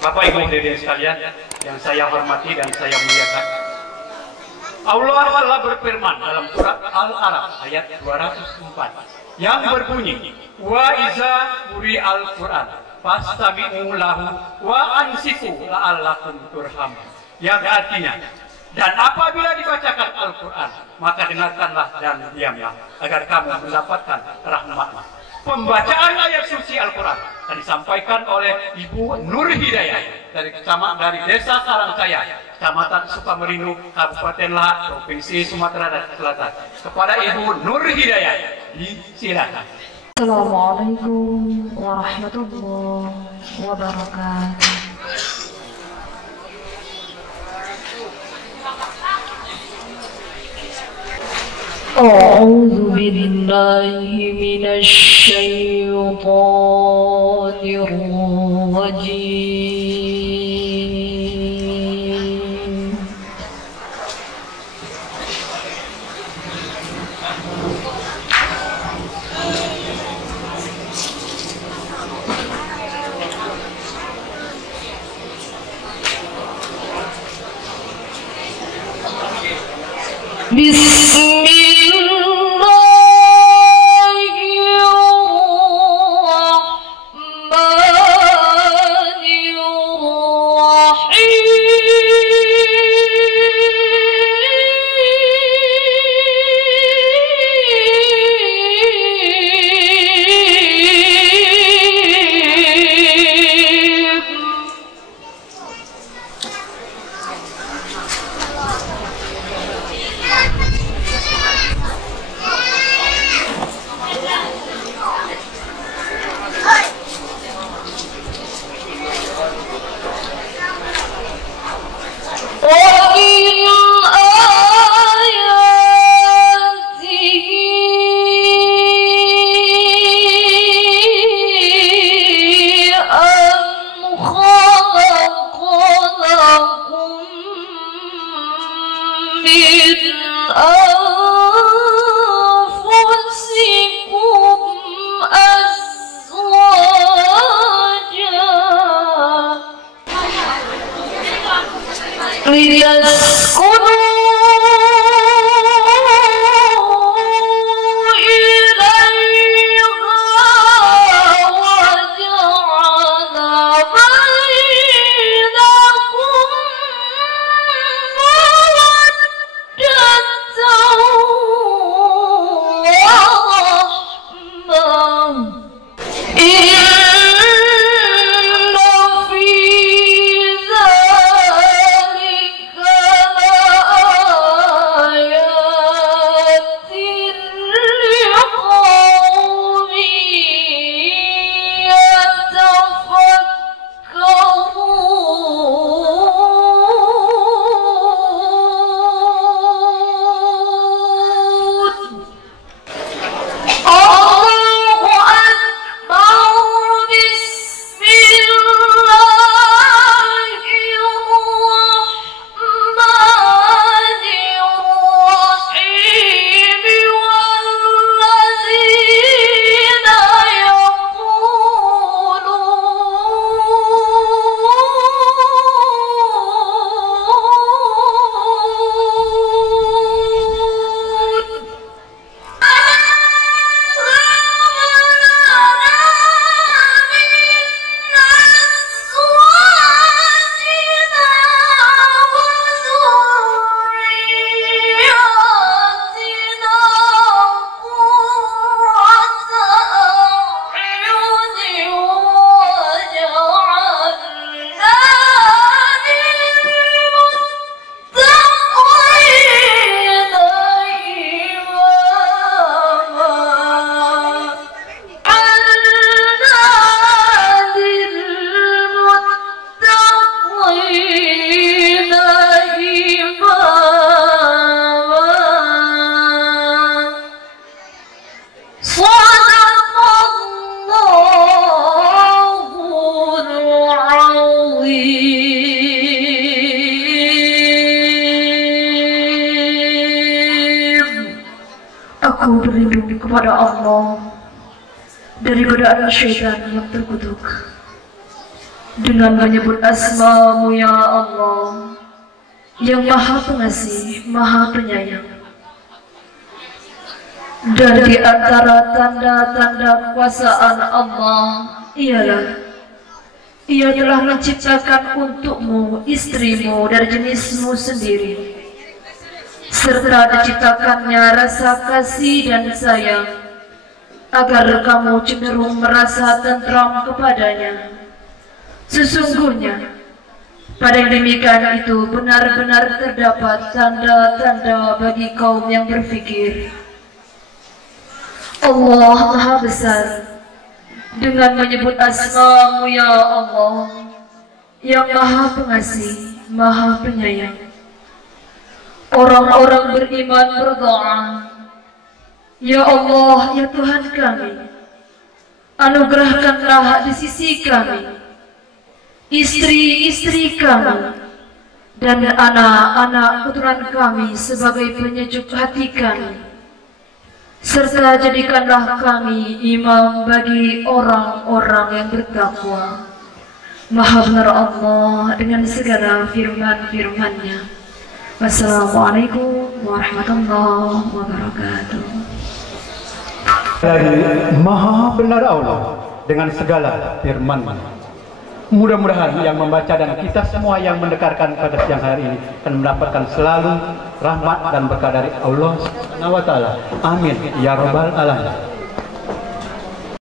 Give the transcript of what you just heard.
Bapak Ibu hadirin sekalian yang saya hormati dan saya muliakan, Allah telah berfirman dalam surat Al-Alaq ayat 204 yang berbunyi, wa iza quri al-Qur'an fastami'u lahu wa ansitu la'allakum turhamun, yang artinya, dan apabila dibacakan Al-Quran maka dengarkanlah dan diamlah agar kamu mendapatkan rahmat. Pembacaan ayat suci Al-Quran yang disampaikan oleh Ibu Nur Hidayah dari Desa Karangcaya, Kecamatan Sukamerindu, Kabupaten Lahad, Provinsi Sumatera Selatan. Kepada Ibu Nur Hidayah, disilakan. Assalamualaikum warahmatullahi wabarakatuh. أعوذ بالله من الشيطان الرجيم. Aku berlindung kepada Allah dari godaan syaitan yang terkutuk, dengan menyebut asma-Mu ya Allah, yang Maha Pengasih, Maha Penyayang. Dan di antara tanda-tanda kuasaan Allah ialah Ia telah menciptakan untukmu istrimu dari jenismu sendiri, serta diciptakannya rasa kasih dan sayang, agar kamu cenderung merasa tentram kepadanya. Sesungguhnya pada yang demikian itu benar-benar terdapat tanda-tanda bagi kaum yang berfikir. Allah Maha Besar, dengan menyebut asma-Mu ya Allah, yang Maha Pengasih, Maha Penyayang. Orang-orang beriman berdoa, Ya Allah, ya Tuhan kami, anugerahkanlah di sisi kami istri-istri kami dan anak-anak keturunan kami sebagai penyejuk hati kami, serta jadikanlah kami imam bagi orang-orang yang bertakwa. Maha benar Allah dengan segala firman-firman-Nya. Wassalamualaikum warahmatullahi wabarakatuh. Dari Maha benar Allah dengan segala firman-Nya. Mudah-mudahan yang membaca dan kita semua yang mendengarkan pada siang hari ini akan mendapatkan selalu rahmat dan berkah dari Allah Subhanahu wa taala. Amin ya rabbal alamin.